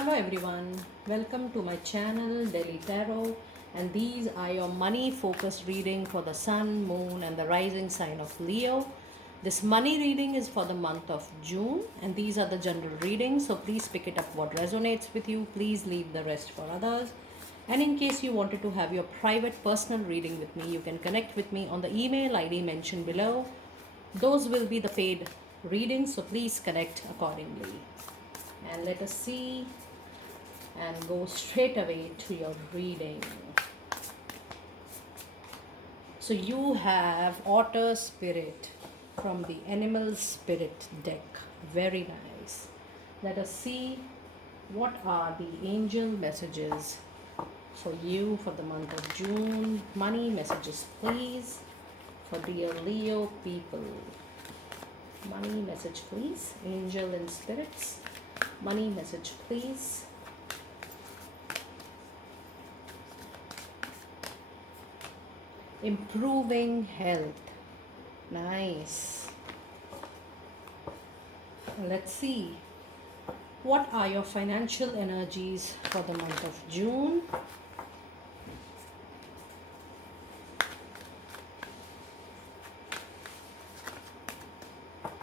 Hello everyone, welcome to my channel Delhi Tarot, and these are your money focused reading for the sun, moon and the rising sign of Leo. This money reading is for the month of June, and these are the general readings, so please pick it up what resonates with you. Please leave the rest for others. And in case you wanted to have your private personal reading with me, you can connect with me on the email ID mentioned below. Those will be the paid readings, so please connect accordingly. And let us see and go straight away to your reading. So you have Otter Spirit from the Animal Spirit deck. Very nice. Let us see what are the angel messages for you for the month of June. Money messages, please, for dear Leo people. Money message, please. Angel and spirits. Money message, please. Improving health. Nice. Let's see. What are your financial energies for the month of June?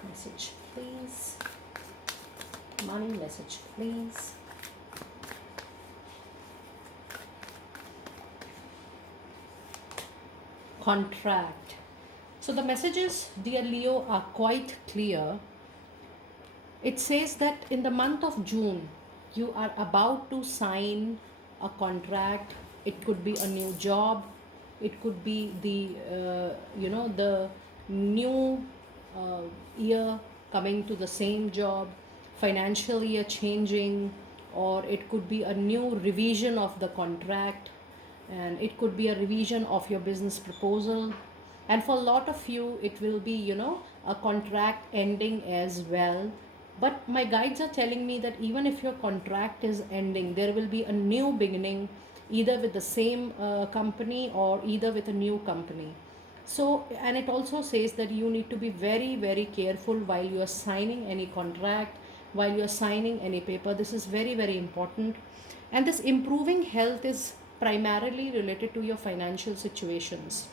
Message, please. Money message, please. Contract. So the messages, dear Leo, are quite clear. It says that in the month of June, you are about to sign a contract. It could be a new job. It could be the new year coming to the same job, financial year changing, or it could be a new revision of the contract, and it could be a revision of your business proposal. And for a lot of you, it will be, a contract ending as well. But my guides are telling me that even if your contract is ending, there will be a new beginning, either with the same company or either with a new company. So, and it also says that you need to be very, very careful while you are signing any contract, while you are signing any paper. This is very, very important. And this improving health is primarily related to your financial situations.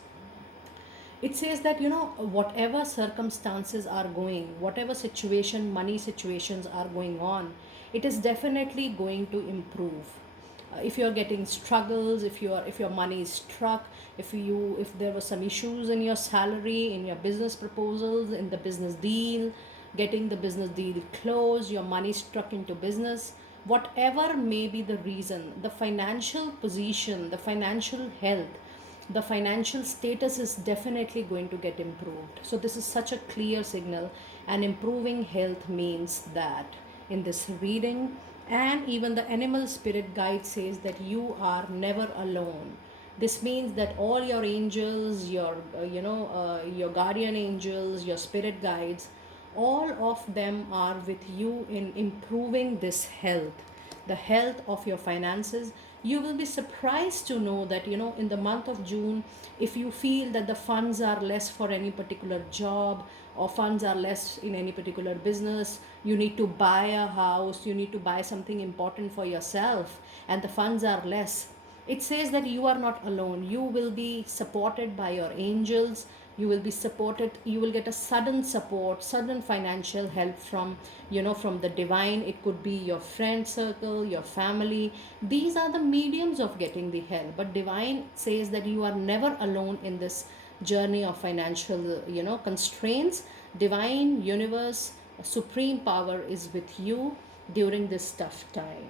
It says that, whatever circumstances are going, whatever situation, money situations are going on, it is definitely going to improve. If you're getting struggles, if your money is struck, if there were some issues in your salary, in your business proposals, in the business deal, getting the business deal closed, your money struck into business, whatever may be the reason, the financial position, the financial health, the financial status is definitely going to get improved. So this is such a clear signal, and improving health means that in this reading. And even the animal spirit guide says that you are never alone. This means that all your angels, your guardian angels, your spirit guides, all of them are with you in improving this health, the health of your finances. You will be surprised to know that, in the month of June, if you feel that the funds are less for any particular job, or funds are less in any particular business, you need to buy a house, you need to buy something important for yourself, and the funds are less, it says that you are not alone. You will be supported by your angels. You will be supported. You will get a sudden support, sudden financial help from, from the divine. It could be your friend circle, your family. These are the mediums of getting the help. But divine says that you are never alone in this journey of financial, constraints. Divine, universe, supreme power is with you during this tough time.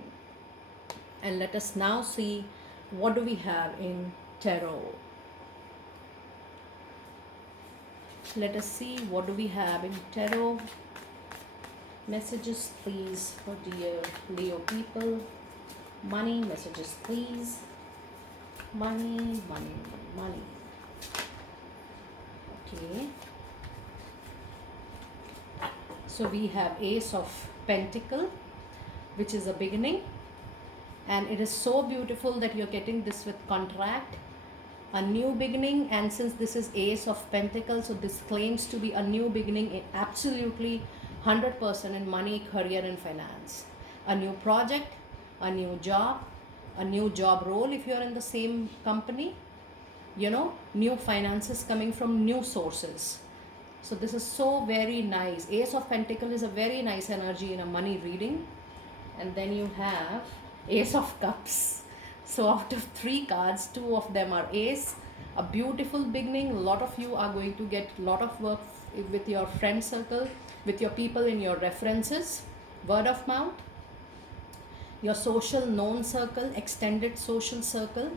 And let us now see what do we have in tarot. Let us see what do we have in tarot. Messages, please, for dear Leo people. Money messages, please. Money, money, money. Okay. So we have Ace of Pentacle, which is a beginning. And it is so beautiful that you're getting this with contract, a new beginning. And since this is Ace of Pentacles, so this claims to be a new beginning in absolutely 100% in money, career and finance. A new project, a new job role if you're in the same company, new finances coming from new sources. So this is so very nice. Ace of Pentacle is a very nice energy in a money reading. And then you have Ace of Cups. So out of 3 cards, 2 of them are Ace. A beautiful beginning. A lot of you are going to get a lot of work with your friend circle, with your people in your references, word of mouth, your social known circle, extended social circle.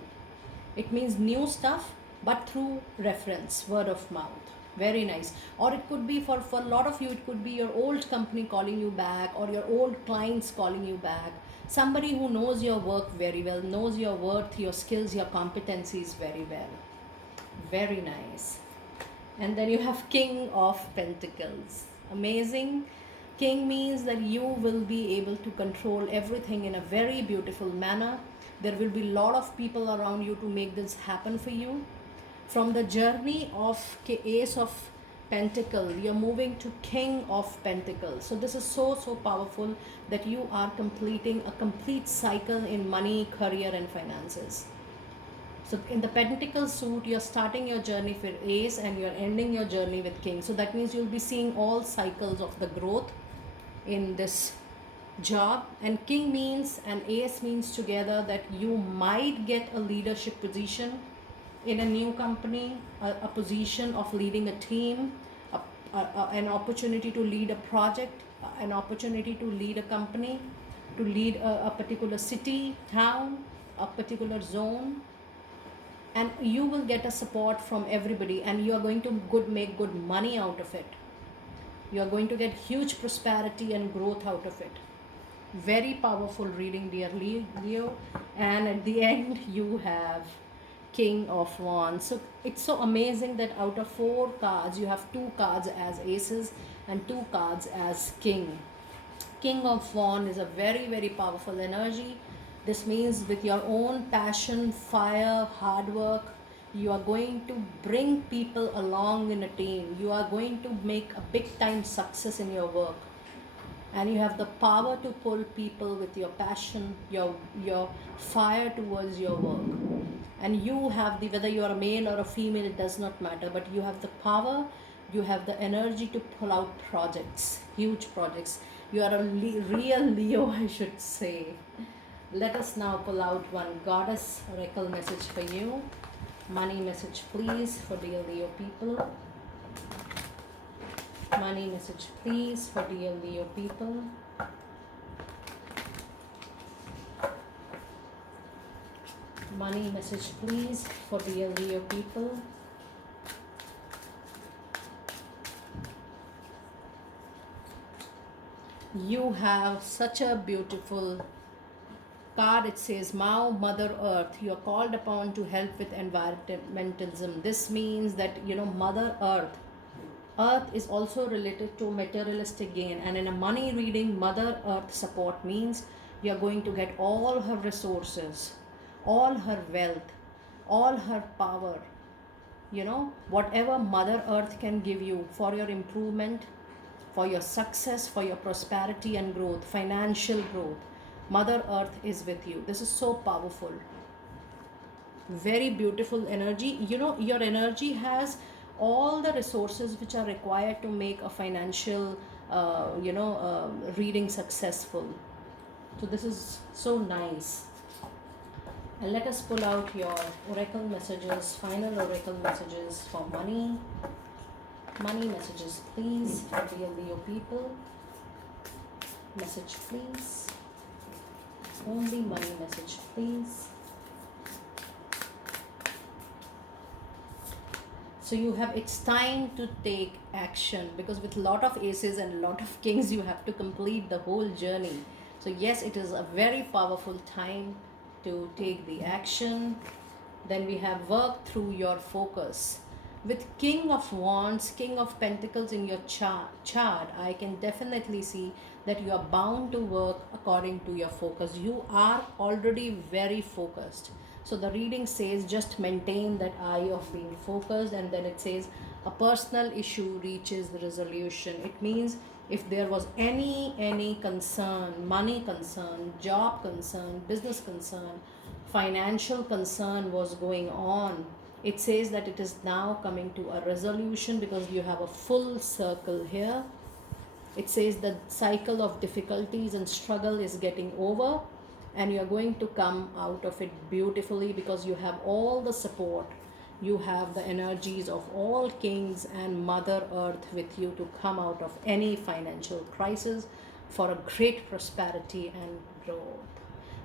It means new stuff, but through reference, word of mouth. Very nice. Or it could be for a lot of you, it could be your old company calling you back, or your old clients calling you back. Somebody who knows your work very well, knows your worth, your skills, your competencies very well. Very nice. And then you have King of Pentacles. Amazing. King means that you will be able to control everything in a very beautiful manner. There will be a lot of people around you to make this happen for you. From the journey of Ace of Pentacle, you're moving to King of Pentacles. So this is so powerful that you are completing a complete cycle in money, career and finances. So in the Pentacle suit, you're starting your journey with Ace and you're ending your journey with King. So that means you'll be seeing all cycles of the growth in this job. And King means and Ace means together that you might get a leadership position in a new company, a position of leading a team, an opportunity to lead a project, an opportunity to lead a company, to lead a particular city, town, a particular zone. And you will get a support from everybody, and you are going to make good money out of it. You are going to get huge prosperity and growth out of it. Very powerful reading, dear Leo. And at the end, you have King of Wands. So it's so amazing that out of 4 cards, you have 2 cards as aces and 2 cards as king. King of Wands is a very powerful energy. This means with your own passion, fire, hard work, you are going to bring people along in a team. You are going to make a big time success in your work. And you have the power to pull people with your passion, your fire towards your work. And you have the, whether you are a male or a female, it does not matter, but you have the power, you have the energy to pull out projects, huge projects. You are a real Leo, I should say. Let us now pull out one goddess oracle message for you. Money message please for dear Leo people. Money message please for dear Leo people. Money message please for dear Leo people. You have such a beautiful card. It says, Mao, Mother Earth, you are called upon to help with environmentalism. This means that, Mother Earth is also related to materialistic gain. And in a money reading, Mother Earth support means you are going to get all her resources, all her wealth, all her power. Whatever Mother Earth can give you for your improvement, for your success, for your prosperity and growth, financial growth, Mother Earth is with you. This is so powerful. Very beautiful energy. Your energy has all the resources which are required to make a financial, reading successful. So this is so nice. And let us pull out your oracle messages, final oracle messages for money. Money messages, please, for dear Leo people. Message, please. Only money message, please. So you have, it's time to take action, because with a lot of aces and a lot of kings, you have to complete the whole journey. So yes, it is a very powerful time to take the action. Then we have work through your focus. With King of Wands, King of Pentacles in your chart, I can definitely see that you are bound to work according to your focus. You are already very focused. So the reading says just maintain that eye of being focused, and then it says a personal issue reaches the resolution. It means if there was any concern, money concern, job concern, business concern, financial concern was going on, it says that it is now coming to a resolution because you have a full circle here. It says the cycle of difficulties and struggle is getting over, and you're going to come out of it beautifully because you have all the support. You have the energies of all kings and Mother Earth with you to come out of any financial crisis for a great prosperity and growth.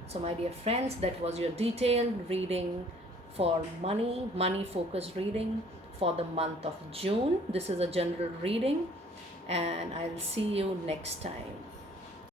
So, my dear friends, that was your detailed reading for money focused reading for the month of June. This is a general reading, and I'll see you next time.